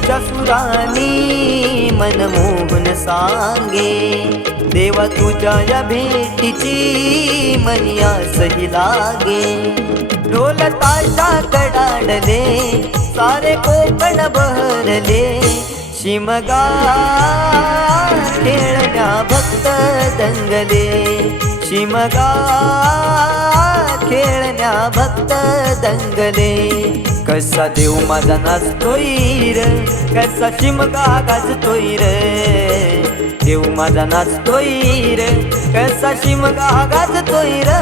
सनईच्या सुरानी मनमोहन सांगे, देवा तुझ्या या भेटीची मनी आसही लागे. ढोल ताशा कडाडले सारे कोकण बहरले, शिमगा खेळण्या भक्त दंगले, शिमगा खेळण्या भक्त दंगले. कसा देव माझा नाचतोय र, कसा शिमगा गाजतोय र, देव माझा नाचतोय र, कसा शिमगा गाजतोय र.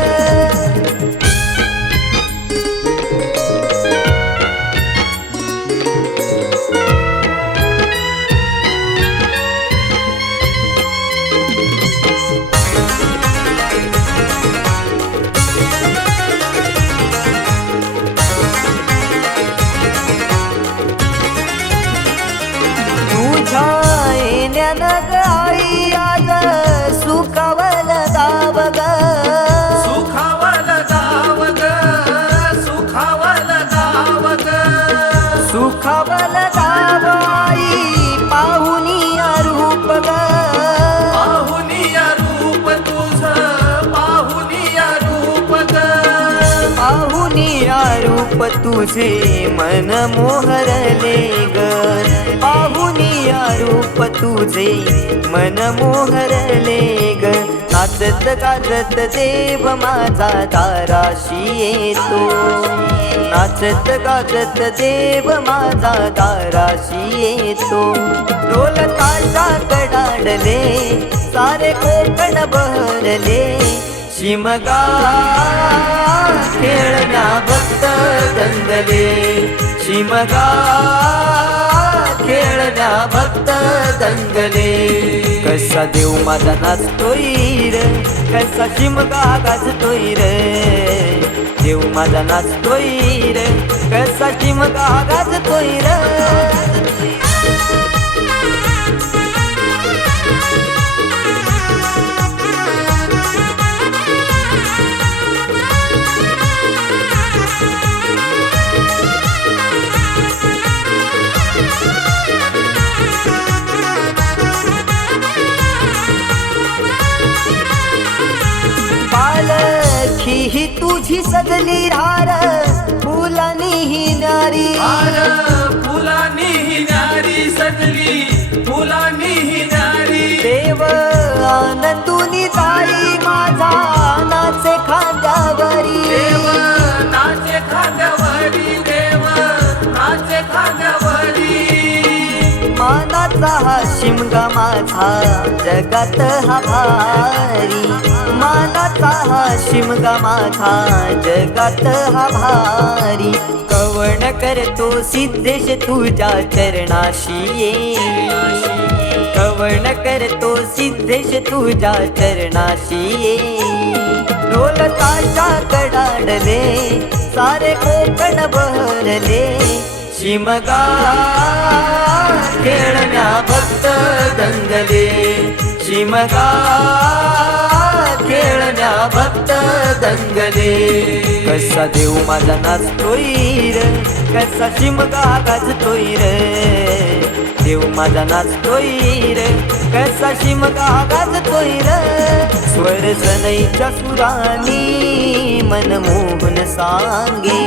येण्यानं आई आज सुखावल दाव ग, सुखावल दाव ग, सुखावल दाव ग, सुखावल दाव आई पाहुनिया रूप ग, पाहुनिया रूप तुझ, पाहुनिया रूप ग, पाहुनिया रूप तुझे मन मोहरले ग, पाहुनिया रूप तुझे मन मोहरले ग. नाचत गाजत देव माझा दाराशी येतो, नाचत गाजत देव माझा दाराशी येतो. ढोल ताशा कडाडले सारे कोकण बहरले, शिमगा खेळण्या भक्त दंगले, शिमगा खेळण्या भक्त दंगले. कसा देव माझा नाचतोय र, कसा शिमगा गाजतोय र, देव माझा नाचतोय र, कसा शिमगा गाजतोय र. पालखी ही तुझी सजली हार फुलानी ही नारी, हार फुलानी ही नारी सजली, फुलानी ही नारी. देव आनंदुनी जाई माझा नाचे खांद्यावरी, देव नाचे खांद्यावरी, देव नाचे खांद्यावरी. मानाचा हा शिमगा माझा जगात हा भारी, मानाचा हा शिमगा माझा जगात हा भारी. कवण करतो सिद्धेश तुझ्या चरणाशी ये, कवण करतो सिद्धेश तुझ्या चरणाशी ये. ढोल ताशा कडाडले सारे कोकण बहरले, शिमगा खेळण्या भक्त दंगले, शिमगा खेळण्या भक्त दंगले. कसा देव माझा नाचतोय र, कसा शिमगा गाजतोय र, देव माझा नाचतोय र, कसा शिमगा गाजतोय र. स्वर सनईच्या सुरानी मनमोहन सांगे,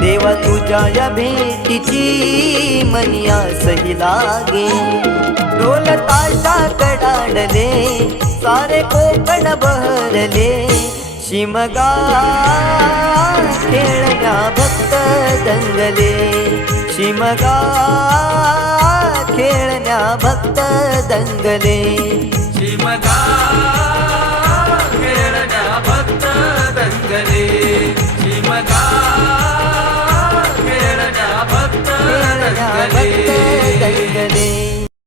देवा तुझ्या या भेटीची मनी आसही लागे. ढोल ताशा कडाडले सारे कोकण बहरले, शिमगा खेळण्या भक्त दंगले, शिमगा खेळण्या भक्त दंगले. शिमगा